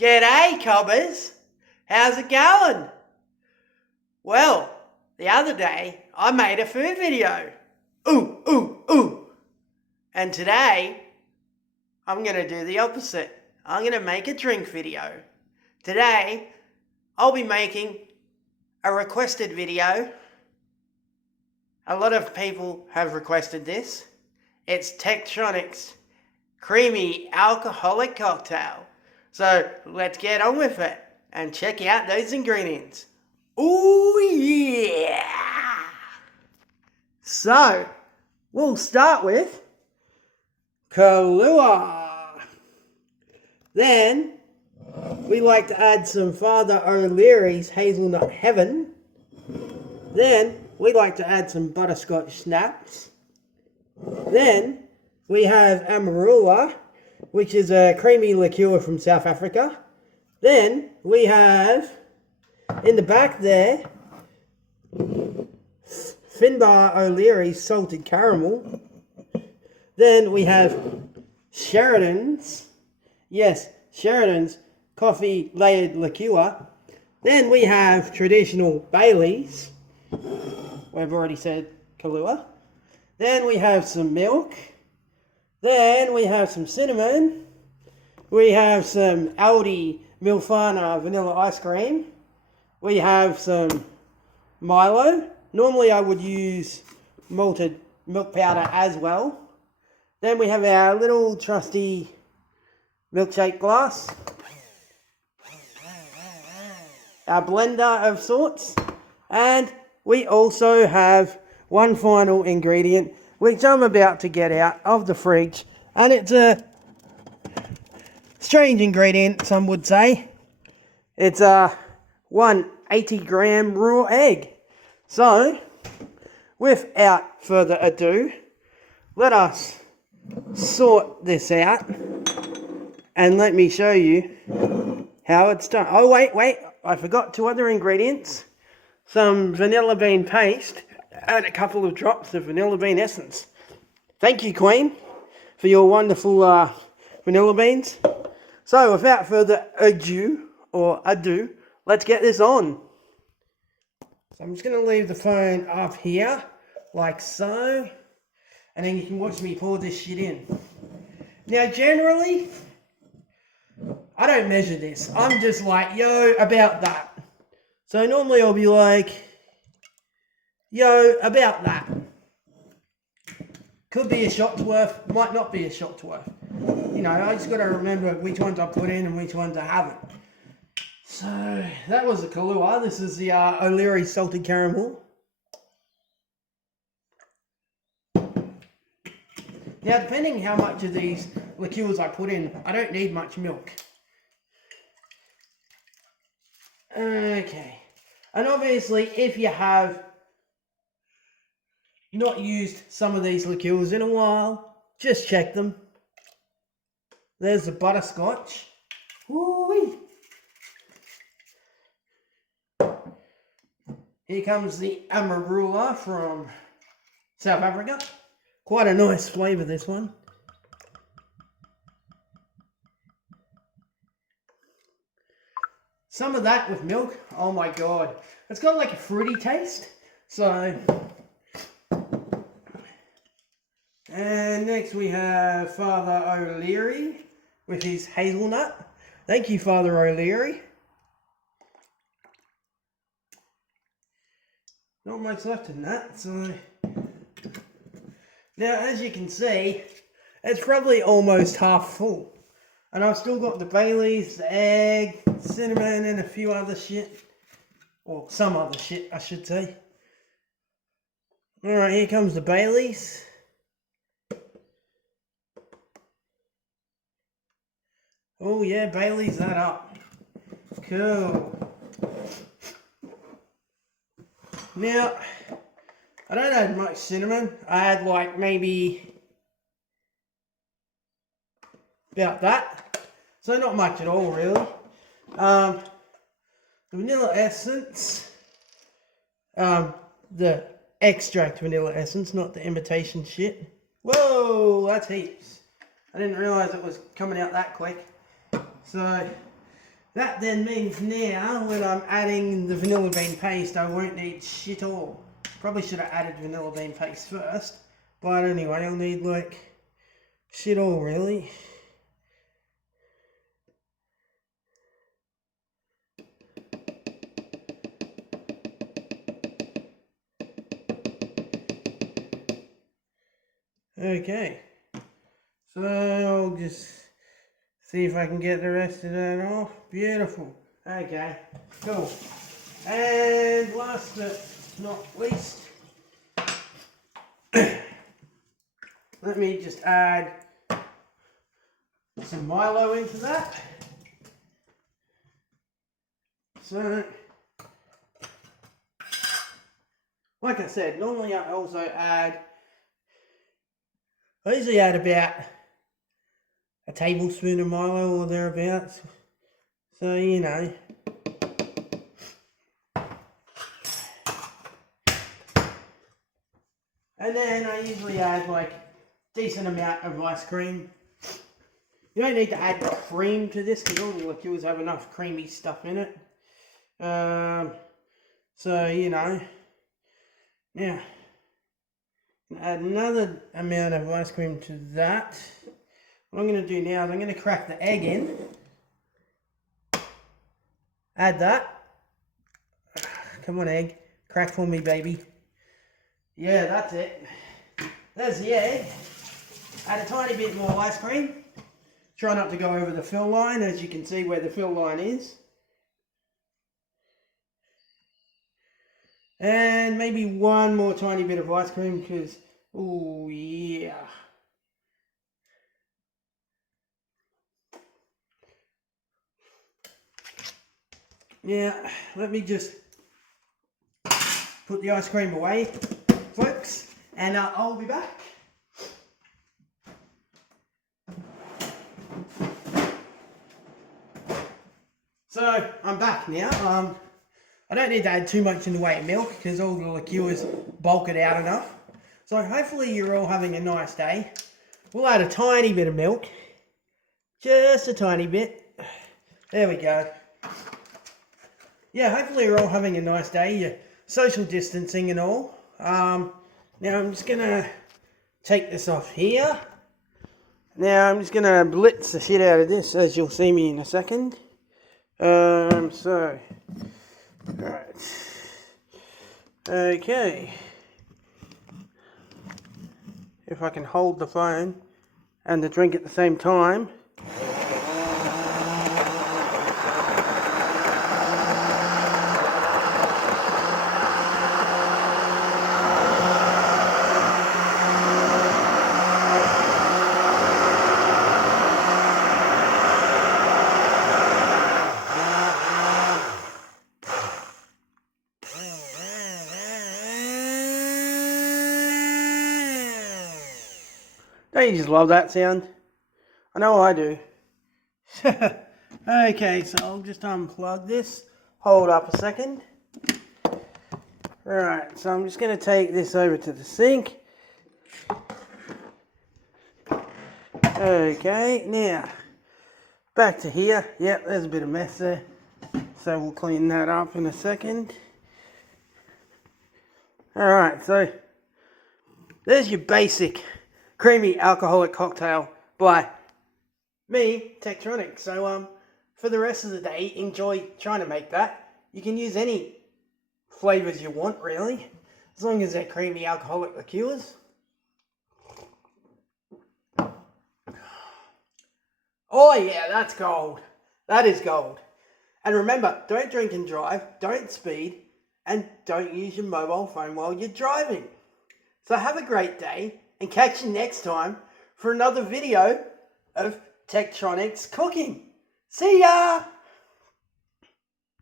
G'day, cobbers. How's it going? Well, the other day I made a food video. Ooh. And today I'm going to do the opposite. I'm going to make a drink video. Today I'll be making a requested video. A lot of people have requested this. It's Tektronic's creamy alcoholic cocktail. So let's get on with it and check out those ingredients. Ooh yeah! So, we'll start with Kahlua. Then, we like to add some Father O'Leary's Hazelnut Heaven. Then, we like to add some butterscotch snaps. Then, we have Amarula, which is a creamy liqueur from South Africa. Then, we have, in the back there, Finbar O'Leary's Salted Caramel. Then we have Sheridans. Yes, Sheridans Coffee Layered Liqueur. Then we have traditional Baileys. We've already said Kahlua. Then we have some milk. Then we have some cinnamon. We have some Aldi Milfana vanilla ice cream. We have some Milo. Normally I would use malted milk powder as well. Then we have our little trusty milkshake glass. Our blender of sorts. And we also have one final ingredient, which I'm about to get out of the fridge. And it's a strange ingredient, some would say. It's a 180-gram raw egg. So, without further ado, let us sort this out and let me show you how it's done. Oh, wait, I forgot two other ingredients. Some vanilla bean paste and a couple of drops of vanilla bean essence. Thank you, Queen, for your wonderful vanilla beans. So, without further ado, let's get this on. So I'm just going to leave the phone up here, like so, and then you can watch me pour this shit in. Now, generally, I don't measure this. I'm just like, yo, about that. So normally I'll be like, yo, about that. Could be a shot's worth, might not be a shot's worth. You know, I just got to remember which ones I put in and which ones I haven't. So, that was the Kahlua. This is the O'Leary Salted Caramel. Now, depending how much of these liqueurs I put in, I don't need much milk. Okay. And obviously, if you have not used some of these liqueurs in a while, just check them. There's the butterscotch. Woo-wee. Here comes the Amarula from South Africa. Quite a nice flavour, this one. Some of that with milk, oh my god. It's got like a fruity taste. So, and next we have Father O'Leary with his hazelnut. Thank you, Father O'Leary. Not much left in that, so... Now, as you can see, it's probably almost half full. And I've still got the Baileys, the egg, cinnamon, and a few other shit. Or some other shit, I should say. Alright, here comes the Baileys. Oh yeah, Baileys that up. Cool. Now, I don't add much cinnamon. I add like maybe about that. So not much at all really. The vanilla essence. The extract vanilla essence, not the imitation shit. Whoa, that's heaps. I didn't realise it was coming out that quick. So, that then means now when I'm adding the vanilla bean paste, I won't need shit all. Probably should have added vanilla bean paste first, but anyway, I'll need like shit all really. Okay, so I'll just see if I can get the rest of that off. Beautiful. Okay, cool. And last but not least, let me just add some Milo into that. So, like I said, normally I usually add about a tablespoon of Milo or thereabouts. So, you know. And then I usually add like decent amount of ice cream. You don't need to add cream to this because all the liqueurs have enough creamy stuff in it. So, you know. Now, add another amount of ice cream to that. What I'm going to do now is I'm going to crack the egg in. Add that. Come on, egg. Crack for me, baby. Yeah, that's it. There's the egg. Add a tiny bit more ice cream. Try not to go over the fill line, as you can see where the fill line is. And maybe one more tiny bit of ice cream because, oh yeah. Yeah, let me just put the ice cream away, folks, and I'll be back. So, I'm back now. I don't need to add too much in the way of milk because all the liqueurs bulk it out enough. So hopefully you're all having a nice day. We'll add a tiny bit of milk. Just a tiny bit. There we go. Yeah, hopefully you're all having a nice day. You're social distancing and all. Now I'm just going to take this off here. Now I'm just going to blitz the shit out of this, as you'll see me in a second. Right. Okay. If I can hold the phone and the drink at the same time. Don't you just love that sound? I know I do. Okay, so I'll just unplug this. Hold up a second. Alright, so I'm just going to take this over to the sink. Okay, now, back to here. Yep, there's a bit of mess there. So we'll clean that up in a second. Alright, so there's your basic creamy alcoholic cocktail by me, Tektronic. So for the rest of the day, enjoy trying to make that. You can use any flavours you want, really, as long as they're creamy alcoholic liqueurs. Oh yeah, that's gold. That is gold. And remember, don't drink and drive, don't speed, and don't use your mobile phone while you're driving. So have a great day, and catch you next time for another video of Tektronic's cooking. See ya!